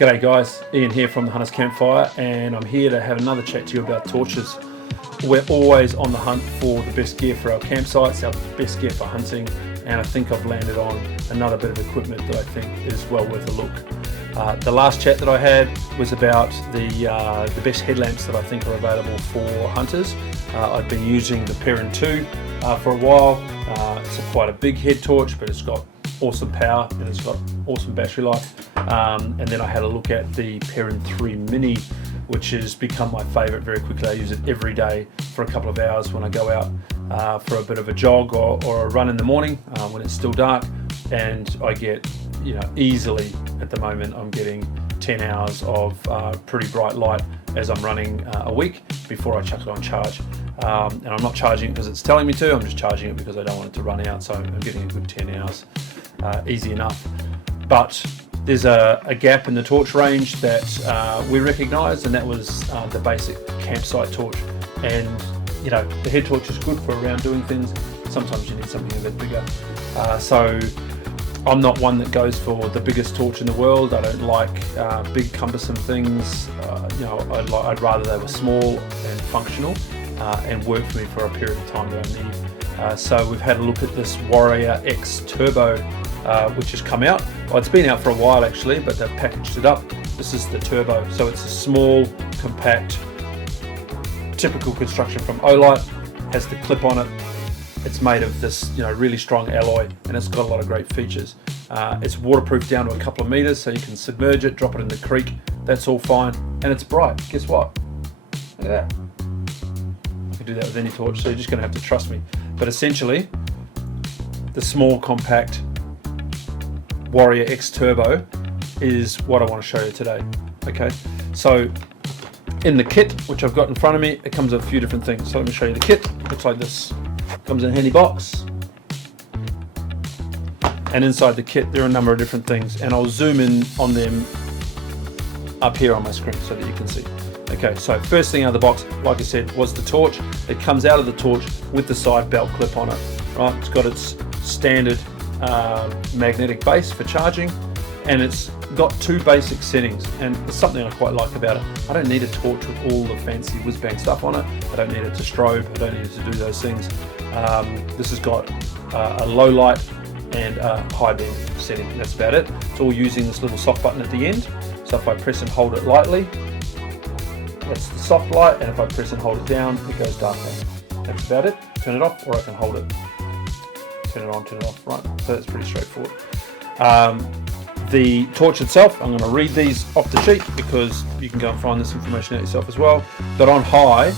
G'day guys, Ian here from the Hunters Campfire, and I'm here to have another chat to you about torches. We're always on the hunt for the best gear for our campsites, our best gear for hunting, and I think I've landed on another bit of equipment that I think is well worth a look. The last chat that I had was about the best headlamps that I think are available for hunters. I've been using the Perrin 2 for a while. It's quite a big head torch, but it's got awesome power and it's got awesome battery life. And then I had a look at the Perrin 3 Mini, which has become my favorite very quickly. I use it every day for a couple of hours when I go out for a bit of a jog or a run in the morning when it's still dark, and I get, easily at the moment I'm getting 10 hours of pretty bright light as I'm running a week before I chuck it on charge. And I'm not charging it because it's telling me to, I'm just charging it because I don't want it to run out, so I'm getting a good 10 hours, easy enough. But there's a gap in the torch range that we recognised, and that was the basic campsite torch. And the head torch is good for around doing things. Sometimes you need something a bit bigger. So I'm not one that goes for the biggest torch in the world. I don't like big cumbersome things. I'd rather they were small and functional and work for me for a period of time that I need. So we've had a look at this Warrior X Turbo, which has come out. Well, it's been out for a while actually, but they've packaged it up. This is the Turbo, so it's a small, compact, typical construction from OLight. Has the clip on it. It's made of this, really strong alloy, and it's got a lot of great features. It's waterproof down to a couple of meters, so you can submerge it, drop it in the creek. That's all fine, and it's bright. Guess what? Look at that. I can do that with any torch, so you're just going to have to trust me. But essentially, the small, compact Warrior X Turbo is what I want to show you today. Okay, so in the kit, which I've got in front of me, it comes with a few different things. So let me show you the kit. Looks like this. Comes in a handy box, and inside the kit there are a number of different things, and I'll zoom in on them up here on my screen so that you can see. Okay, so first thing out of the box, like I said, was the torch. It comes out of the torch with the side belt clip on it. Right, it's got its standard magnetic base for charging, and it's got two basic settings, and there's something I quite like about it. I don't need a torch with all the fancy whiz-bang stuff on it. I don't need it to strobe, I don't need it to do those things. This has got a low light and a high beam setting. That's about it. It's all using this little soft button at the end. So if I press and hold it lightly, that's the soft light, and if I press and hold it down, it goes darker. That's about it. Turn it off, or I can hold it. Turn it on, turn it off, right? So that's pretty straightforward. The torch itself, I'm going to read these off the sheet because you can go and find this information out yourself as well. But on high,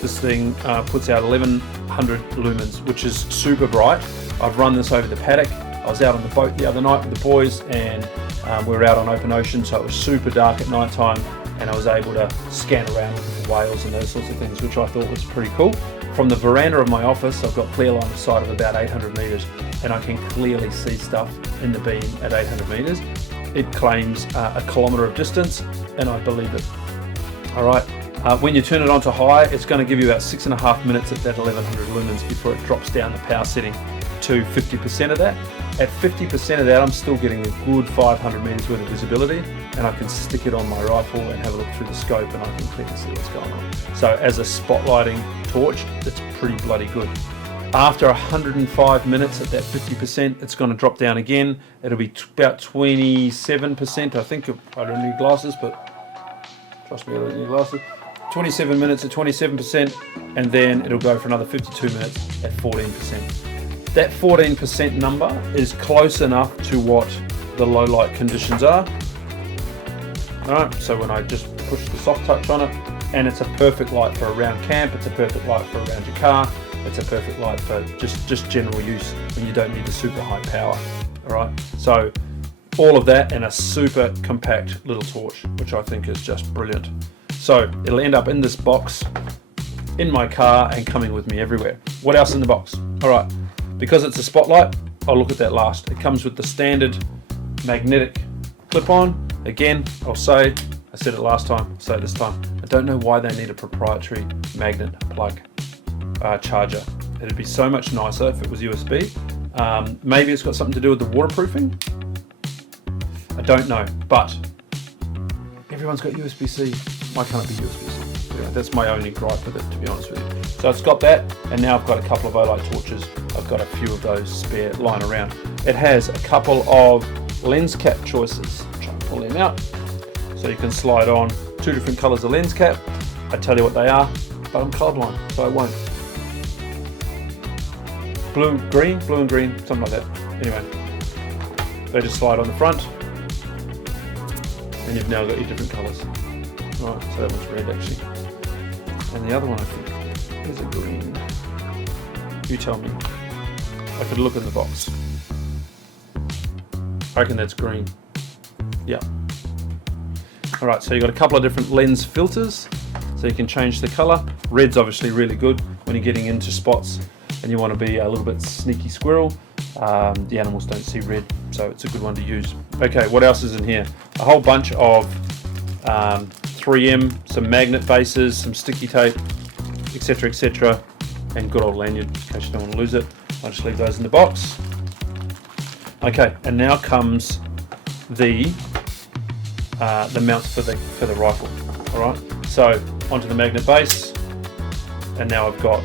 this thing puts out 1100 lumens, which is super bright. I've run this over the paddock. I was out on the boat the other night with the boys, and we were out on open ocean, so it was super dark at night time, and I was able to scan around with the whales and those sorts of things, which I thought was pretty cool. From the veranda of my office, I've got clear line of sight of about 800 meters, and I can clearly see stuff in the beam at 800 meters. It claims a kilometer of distance, and I believe it. All right. When you turn it on to high, it's going to give you about 6.5 minutes at that 1100 lumens before it drops down the power setting to 50% of that. At 50% of that, I'm still getting a good 500 meters worth of visibility, and I can stick it on my rifle and have a look through the scope, and I can clearly see what's going on. So as a spotlighting torch, it's pretty bloody good. After 105 minutes at that 50%, it's going to drop down again. It'll be about 27%. I think I don't need glasses, but trust me, I don't need glasses. 27 minutes at 27%, and then it'll go for another 52 minutes at 14%. That 14% number is close enough to what the low light conditions are. Alright, so when I just push the soft touch on it, and it's a perfect light for around camp, it's a perfect light for around your car, it's a perfect light for just general use when you don't need the super high power. Alright, so all of that in a super compact little torch, which I think is just brilliant. So it'll end up in this box, in my car, and coming with me everywhere. What else in the box? Alright, because it's a spotlight, I'll look at that last. It comes with the standard magnetic clip-on. Again, I said it last time, I'll say it this time. I don't know why they need a proprietary magnet plug charger. It'd be so much nicer if it was USB. Maybe it's got something to do with the waterproofing. I don't know, but everyone's got USB-C. Why can't it be USB-C? Anyway, that's my only gripe with it, to be honest with you. So it's got that, and now I've got a couple of OLight torches. I've got a few of those spare lying around. It has a couple of lens cap choices. Try and pull them out. So you can slide on 2 different colors of lens cap. I tell you what they are, but I'm colorblind, so I won't. Blue and green, something like that. Anyway, they just slide on the front, and you've now got your different colors. Right, so that one's red actually. And the other one I think is a green. You tell me. I could look in the box. I reckon that's green. Yeah. Alright, so you've got a couple of different lens filters, so you can change the color. Red's obviously really good when you're getting into spots and you want to be a little bit sneaky squirrel. The animals don't see red, so it's a good one to use. Okay, what else is in here? A whole bunch of 3M, some magnet bases, some sticky tape, etc., and good old lanyard in case you don't want to lose it. I'll just leave those in the box. Okay, and now comes the mounts for the rifle. All right, so onto the magnet base, and now I've got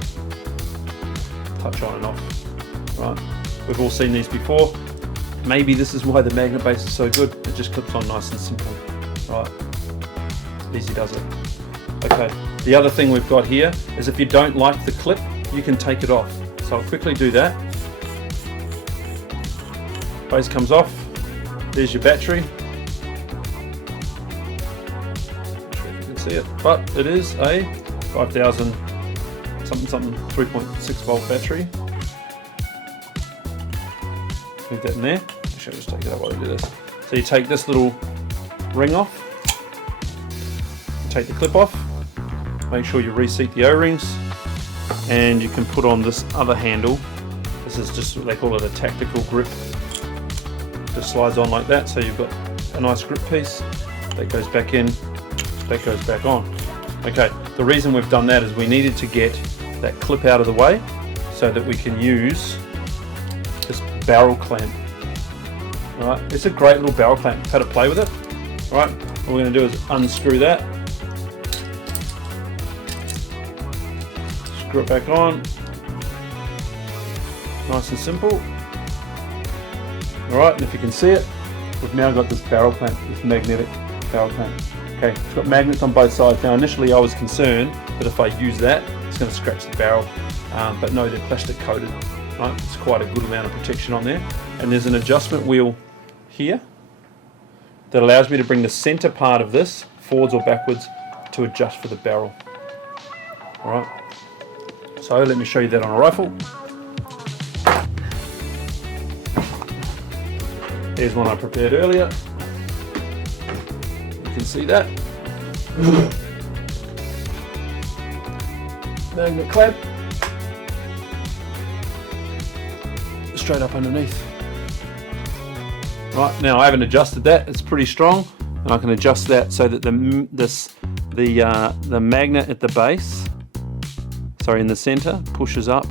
touch on and off. Right, we've all seen these before. Maybe this is why the magnet base is so good. It just clips on nice and simple. Right, easy does it. Okay, the other thing we've got here is if you don't like the clip, you can take it off. So I'll quickly do that. Base comes off. There's your battery. Not sure if you can see it, but it is a 5000 something 3.6 volt battery. Leave that in there. Actually, I'll just take it out while I do this. So you take this little ring off, take the clip off, make sure you reseat the O-rings, and you can put on this other handle. This is just what they call it, a tactical grip. Just slides on like that, so you've got a nice grip piece that goes back in, that goes back on. Okay, the reason we've done that is we needed to get that clip out of the way so that we can use this barrel clamp. All right, it's a great little barrel clamp. I've had to play with it. All right, what we're going to do is unscrew that, screw it back on, nice and simple. All right, and if you can see it, we've now got this barrel clamp, this magnetic barrel clamp. Okay, it's got magnets on both sides. Now initially I was concerned that if I use that, it's going to scratch the barrel, but no, they're plastic coated. Right, it's quite a good amount of protection on there. And there's an adjustment wheel here that allows me to bring the center part of this forwards or backwards to adjust for the barrel. All right, so let me show you that on a rifle. Here's one I prepared earlier. You can see that. Magnet clamp. Straight up underneath. Right, now I haven't adjusted that. It's pretty strong, and I can adjust that so that the magnet at the base, sorry, in the center, pushes up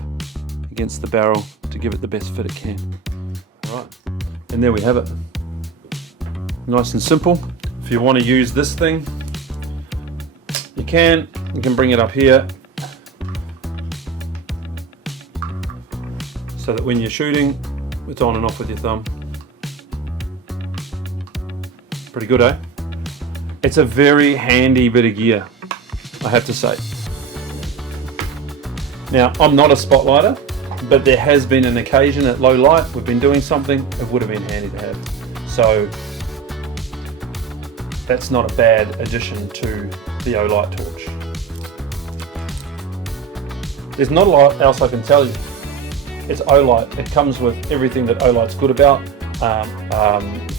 against the barrel to give it the best fit it can. All right. And there we have it. Nice and simple. If you want to use this thing, you can bring it up here so that when you're shooting, it's on and off with your thumb. Pretty good, eh? It's a very handy bit of gear, I have to say. Now, I'm not a spotlighter, but there has been an occasion at low light, we've been doing something, it would have been handy to have. So that's not a bad addition to the OLight torch. There's not a lot else I can tell you. It's OLight. It comes with everything that OLight's good about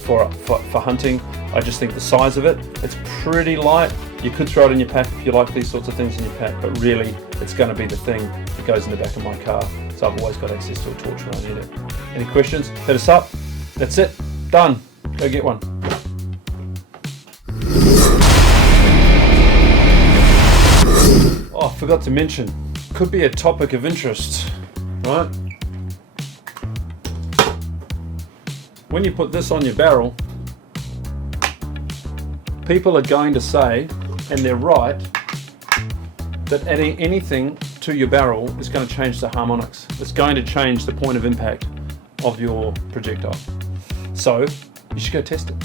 for hunting. I just think the size of it, it's pretty light. You could throw it in your pack if you like these sorts of things in your pack, but really it's going to be the thing that goes in the back of my car. So I've always got access to a torch when I need it. Any questions? Hit us up. That's it. Done. Go get one. Oh, I forgot to mention. Could be a topic of interest, right? When you put this on your barrel, People are going to say, and they're right, that adding anything to your barrel is going to change the harmonics. It's going to change the point of impact of your projectile. So you should go test it.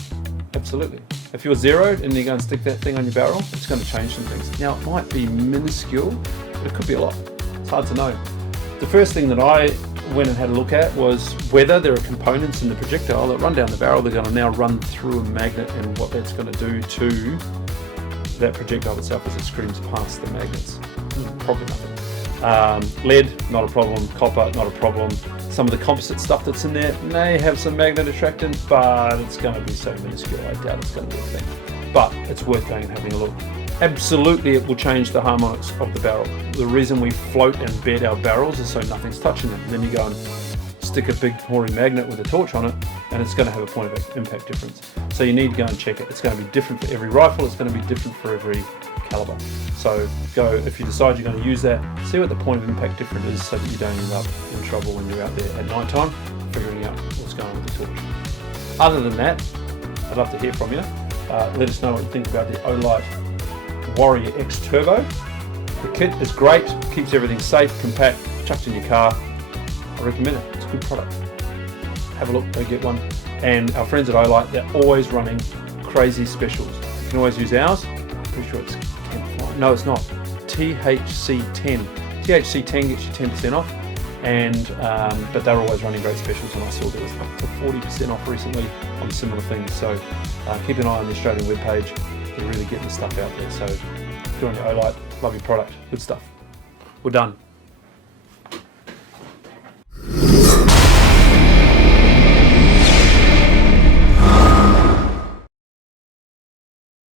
Absolutely. If you're zeroed and you're going to stick that thing on your barrel, it's going to change some things. Now, it might be minuscule, but it could be a lot. It's hard to know. The first thing that I went and had a look at was whether there are components in the projectile that run down the barrel. They're going to now run through a magnet, and what that's going to do to that projectile itself as it screams past the magnets. Probably nothing. Lead, not a problem. Copper, not a problem. Some of the composite stuff that's in there may have some magnet attractant, but it's going to be so minuscule, I doubt it's going to be a thing. But it's worth going and having a look. Absolutely, it will change the harmonics of the barrel. The reason we float and bed our barrels is so nothing's touching them. And then you go and stick a big pouring magnet with a torch on it, and it's going to have a point of impact difference. So you need to go and check it. It's going to be different for every rifle. It's going to be different for every caliber. So go, if you decide you're going to use that, see what the point of impact difference is, so that you don't end up in trouble when you're out there at night time figuring out what's going on with the torch. Other than that, I'd love to hear from you. Let us know what you think about the OLight Warrior X Turbo. The kit is great, keeps everything safe, compact, chucked in your car. I recommend it. It's a good product. Have a look, go get one. And our friends at OLight, they're always running crazy specials. You can always use ours. I'm pretty sure it's Campfire. No, it's not. THC10. THC10 gets you 10% off. And but they're always running great specials, and I saw there was up to 40% off recently on similar things. So keep an eye on the Australian webpage. They're really getting the stuff out there. So good on you, OLight. Love your product. Good stuff. We're done.